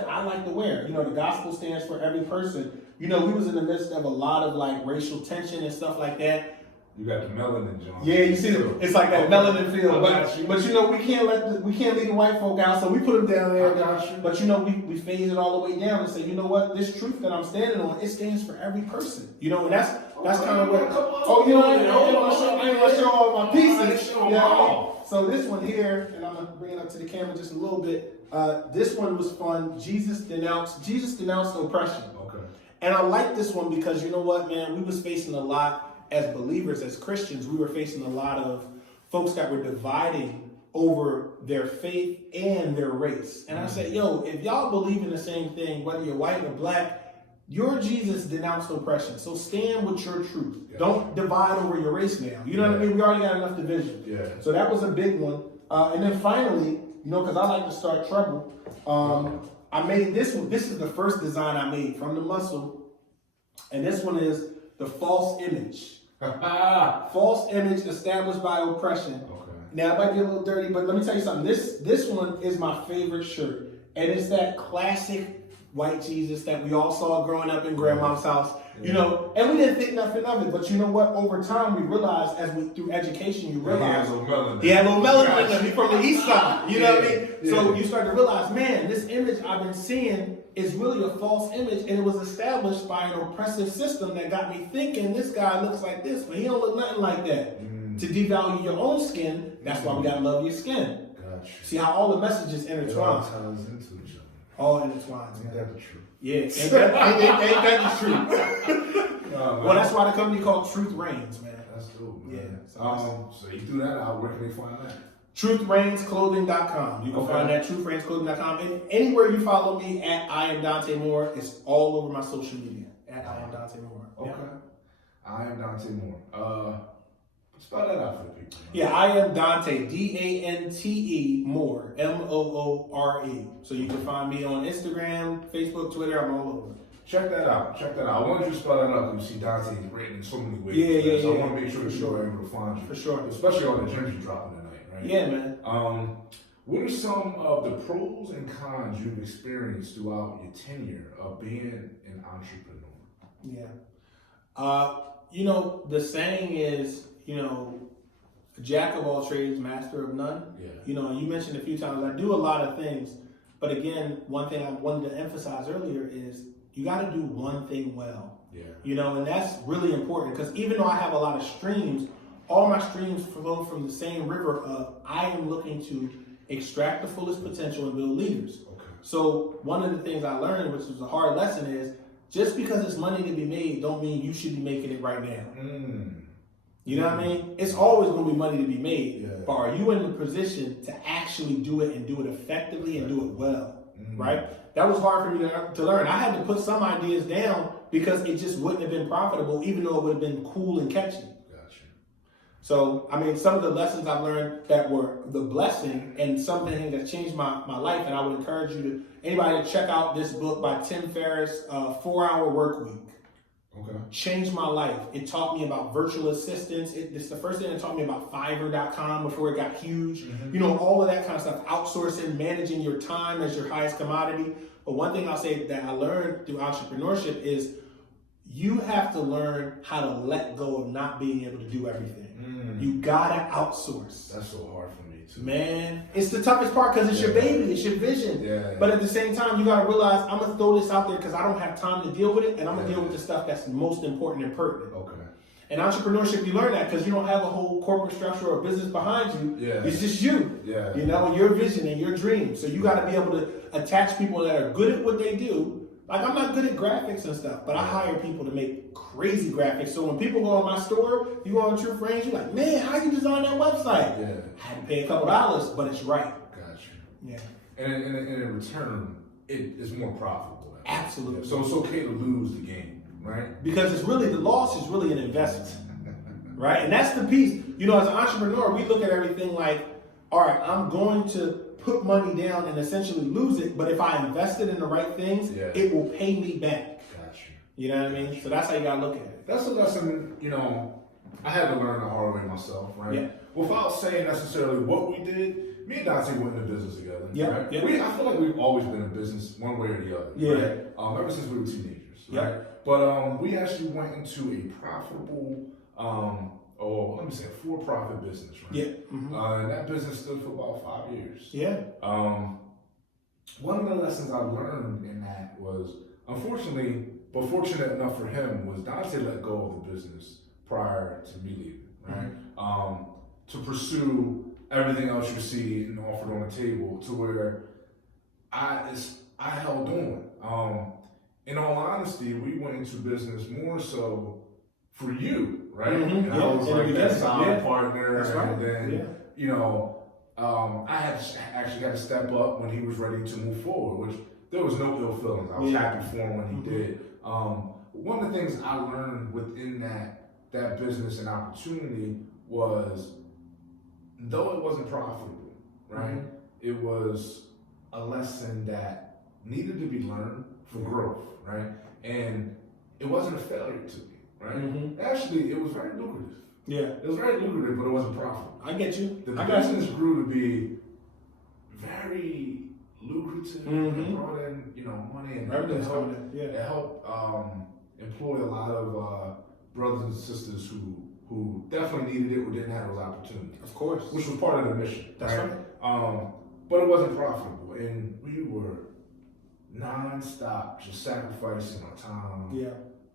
what I like to wear. You know, the gospel stands for every person. You know, we was in the midst of a lot of like racial tension and stuff like that. You got the melanin, John. Yeah, you see, it's like that melanin feel. But you know, we can't leave the white folk out, so we put them down there. But you know, we phase it all the way down and say, you know what, this truth that I'm standing on, it stands for every person. You know, and that's kind of what. Oh, you know, I ain't gonna show all my pieces. Yeah. So this one here, and I'm gonna bring it up to the camera just a little bit. This one was fun. Jesus denounced oppression. Okay. And I like this one because you know what, man, we was facing a lot. As believers, as Christians, we were facing a lot of folks that were dividing over their faith and their race. And I said, yo, if y'all believe in the same thing, whether you're white or black, your Jesus denounced oppression. So stand with your truth. Yeah. Don't divide over your race now. You know what I mean? We already got enough division. Yeah. So that was a big one. And then finally, you know, because I like to start trouble, I made this one. This is the first design I made from the muscle. And this one is the false image. False image established by oppression. Okay. Now it might be a little dirty, but let me tell you something. This one is my favorite shirt, and it's that classic white Jesus that we all saw growing up in grandma's house. You know, and we didn't think nothing of it, but you know what? Over time, we realized through education, you realize he had a little melanin. He's from the east side. You know what I mean? Yeah. So you start to realize, man, this image I've been seeing is really a false image, and it was established by an oppressive system that got me thinking this guy looks like this, but he don't look nothing like that. To devalue your own skin, that's why we gotta love your skin. Gotcha. See how all the messages intertwine. It all ties into each other. All intertwined. Ain't that the truth? Yeah, ain't that the truth? Well, that's why the company called Truth Reigns, man. That's dope, man. Yeah. So you threw that out. Where can they find that? TruthReignsClothing.com. You can find that TruthReignsClothing.com. And anywhere you follow me at I am Dante Moore, it's all over my social media at I am Dante Moore. Okay. Yeah. I am Dante Moore. Spell that out for the people. Yeah, I am Dante, Dante Moore, Moore. So you can find me on Instagram, Facebook, Twitter. I'm all over. Check that out. I want you to spell that out because you see Dante is written in so many ways. Yeah. So I want to make sure that you're able to find you. For sure. Especially all the gems you're dropping tonight, right? Yeah, man. What are some of the pros and cons you've experienced throughout your tenure of being an entrepreneur? Yeah. You know, the saying is, you know, jack of all trades, master of none. Yeah. You know, you mentioned a few times, I do a lot of things. But again, one thing I wanted to emphasize earlier is you got to do one thing well. Yeah. You know, and that's really important because even though I have a lot of streams, all my streams flow from the same river of I am looking to extract the fullest potential and build leaders. Okay. So one of the things I learned, which was a hard lesson, is just because it's money to be made don't mean you should be making it right now. You know what I mean? It's always going to be money to be made, but are you in the position to actually do it and do it effectively and do it well, right? That was hard for me to learn. I had to put some ideas down because it just wouldn't have been profitable, even though it would have been cool and catchy. Gotcha. So, I mean, some of the lessons I've learned that were the blessing and something that changed my life, and I would encourage anybody to check out this book by Tim Ferriss, 4-Hour Work Week. Okay. Changed my life. It taught me about virtual assistants. It's the first thing that taught me about Fiverr.com before it got huge. You know, all of that kind of stuff. Outsourcing, managing your time as your highest commodity. But one thing I'll say that I learned through entrepreneurship is you have to learn how to let go of not being able to do everything. You gotta outsource. That's so hard for me too. Man, it's the toughest part because it's your baby, it's your vision. Yeah. But at the same time, you gotta realize I'm gonna throw this out there because I don't have time to deal with it, and I'm gonna deal with the stuff that's most important and pertinent. Okay. And entrepreneurship, you learn that because you don't have a whole corporate structure or business behind you. Yeah. It's just you. Yeah. You know, your vision and your dream. So you gotta be able to attach people that are good at what they do. Like, I'm not good at graphics and stuff, but I hire people to make crazy graphics. So when people go on my store, you go on Truth Reigns, you're like, man, how you design that website? Yeah. I had to pay a couple dollars, but it's right. Gotcha. Yeah. And in return, it is more profitable. Absolutely. So it's okay to lose the game, right? Because it's really, the loss is really an investment, right? And that's the piece. You know, as an entrepreneur, we look at everything like, all right, I'm going to put money down and essentially lose it, but if I invested in the right things, it will pay me back. Gotcha. You know what I mean? So that's how you gotta look at it. That's a lesson, you know, I had to learn the hard way myself, right? Yeah. Without saying necessarily what we did, me and Dante went into business together. Yeah, right? yeah. I feel like we've always been in business one way or the other. Yeah. Right? Ever since we were teenagers. Yeah. Right? But we actually went into a profitable, or let me say, a for-profit business. Right? Yeah. Mm-hmm. And that business stood for about 5 years. Yeah. One of the lessons I learned in that was, unfortunately, but fortunate enough for him, was Dante let go of the business prior to me leaving, right? To pursue everything else you see and offered on the table, to where I held on. In all honesty, we went into business more so for you, right? Mm-hmm. And I was like that solid partner, That's right. And then, you know, I had actually got to step up when he was ready to move forward, which there was no ill feelings. I was happy for him when he did. One of the things I learned within that business and opportunity was, though it wasn't profitable, right? It was a lesson that needed to be learned for growth, right? And it wasn't a failure to me, right? Actually, it was very lucrative. Yeah. It was very lucrative, but it wasn't profitable. I get you. The business grew to be very lucrative. It brought in, money, and it helped employ a lot of brothers and sisters who definitely needed it, who didn't have those opportunities. Of course. Which was part of the mission. That's right. But it wasn't profitable, and we were non-stop just sacrificing our time,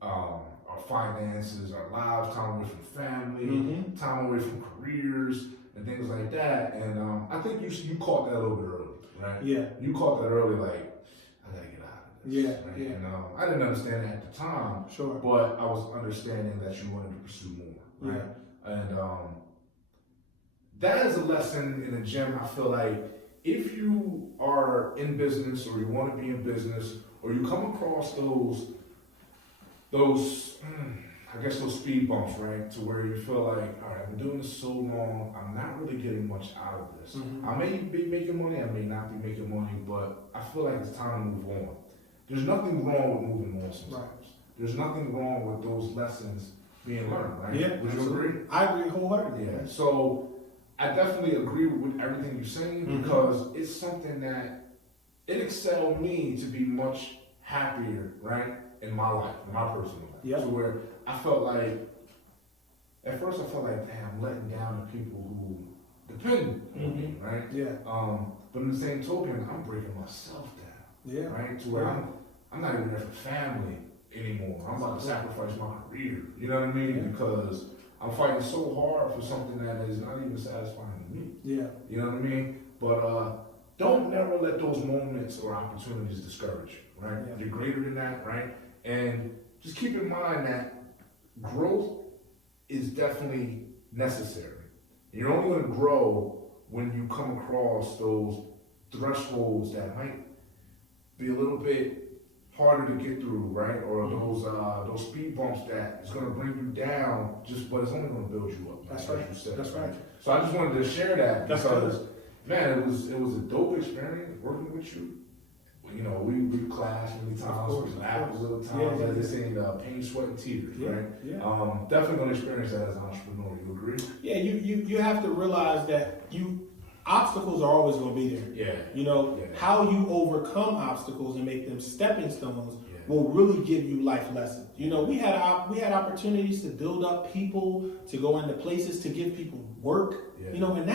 our finances, our lives, time away from family, time away from careers, and things like that. And I think you caught that a little bit early, right? Yeah. You caught that early, like, I gotta get out of this. Yeah, right? yeah. And I didn't understand that at the time. Sure. But I was understanding that you wanted to pursue more, right? Yeah. And that is a lesson in the gym. I feel like if you are in business, or you want to be in business, or you come across those speed bumps, right? To where you feel like, all right, I've been doing this so long, I'm not really getting much out of this. I may be making money, I may not be making money, but I feel like it's time to move on. There's nothing wrong with moving on sometimes. Right. There's nothing wrong with those lessons being learned, right? Yeah. Would you agree? I agree wholeheartedly. Yeah. So I definitely agree with everything you're saying, because it's something that it excelled me to be much happier, right, in my life, in my personal life. Yeah. To where I felt like, at first I felt like, damn, I'm letting down the people who depend on me, right? Yeah. But in the same token, I'm breaking myself down. Yeah. Right? To where I'm not even there for family anymore. I'm about to sacrifice my career. You know what I mean? Yeah. Because I'm fighting so hard for something that is not even satisfying to me. Yeah. You know what I mean? But don't never let those moments or opportunities discourage you, right? Yeah. You're greater than that, right? And just keep in mind that growth is definitely necessary. You're only going to grow when you come across those thresholds that might be a little bit harder to get through, right? Or those speed bumps that is going to bring you down, but it's only going to build you up. That's right. You said, That's right. So I just wanted to share that, That's because, good. man, it was a dope experience working with you. You know, we clashed many times, we laughed a little times, like they say, pain, sweat, and tears, right? Yeah. Definitely going to experience that as an entrepreneur. You agree? Yeah, you have to realize that obstacles are always going to be there. Yeah. How you overcome obstacles and make them stepping stones will really give you life lessons. We had opportunities to build up people, to go into places, to give people work. And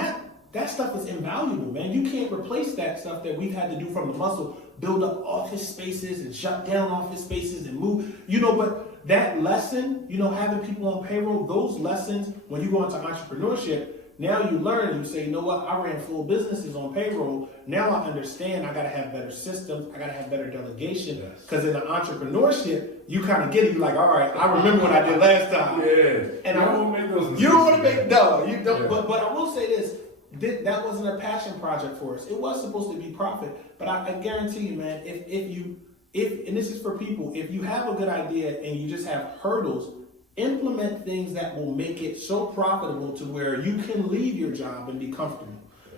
that stuff is invaluable, man. You can't replace that stuff that we've had to do from the muscle, build up office spaces and shut down office spaces and move. But that lesson, having people on payroll, those lessons, when you go into entrepreneurship, now you learn, you say, you know what, I ran full businesses on payroll. Now I understand I got to have better systems. I got to have better delegation. Because in the entrepreneurship, you kind of get it. You're like, all right, I remember what I did last time. Yeah. And you don't want to make those mistakes. You don't want to make, no, you don't. Yeah. But I will say this, that wasn't a passion project for us. It was supposed to be profit. But I guarantee you, man, if and this is for people, if you have a good idea and you just have hurdles, implement things that will make it so profitable to where you can leave your job and be comfortable.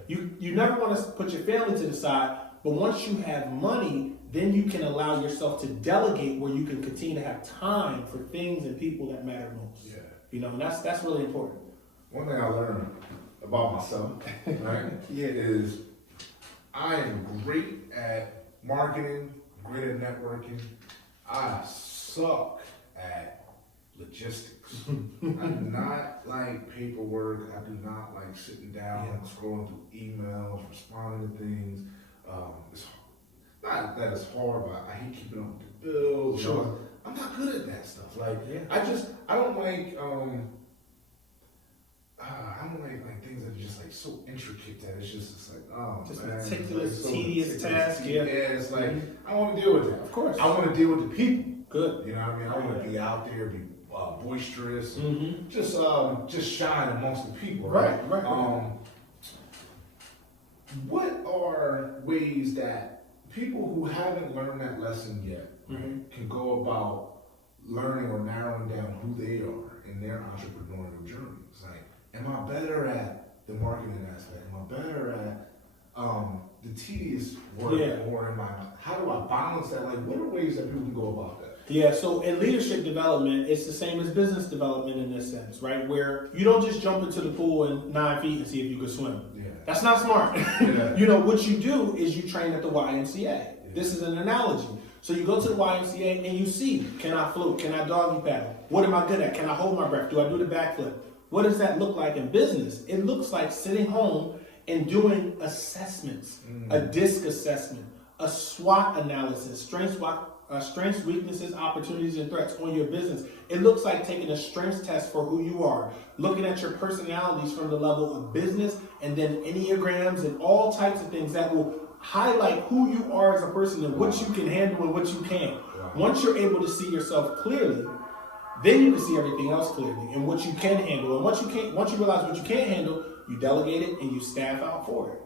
You never want to put your family to the side, but once you have money, then you can allow yourself to delegate where you can continue to have time for things and people that matter most. And that's really important. One thing I learned about myself, right? Yeah. Is I am great at marketing, great at networking. I suck at logistics. I do not like paperwork. I do not like sitting down and scrolling through emails, responding to things. It's not that it's hard, but I hate keeping up with the bills. Sure. You know? I'm not good at that stuff. Like, Yeah. I don't like, I don't like things that are just like so intricate that it's like, oh Just man, meticulous, it's like tedious task. Yeah. it's like, I want to deal with that. Of course. I want to deal with the people. Good. You know what I mean? I want to be out there, be boisterous, Mm-hmm. just shine amongst the people. Right. What are ways that people who haven't learned that lesson yet can go about learning or narrowing down who they are in their entrepreneurial journeys? Like, am I better at the marketing aspect? Am I better at the tedious work? Or how do I balance that? Like, what are ways that people can go about that? Yeah, so in leadership development, it's the same as business development in this sense, right? Where you don't just jump into the pool in 9 feet and see if you can swim. Yeah. That's not smart. Yeah. You know, what you do is you train at the YMCA. Yeah. This is an analogy. So you go to the YMCA and you see, can I float? Can I doggy paddle? What am I good at? Can I hold my breath? Do I do the backflip? What does that look like in business? It looks like sitting home and doing assessments, a DISC assessment, a SWOT analysis, strengths, weaknesses, opportunities, and threats on your business. It looks like taking a strengths test for who you are, looking at your personalities from the level of business, and then Enneagrams and all types of things that will highlight who you are as a person and what you can handle and what you can't. Once you're able to see yourself clearly, then you can see everything else clearly and what you can handle. And once you realize what you can't handle, you delegate it and you staff out for it.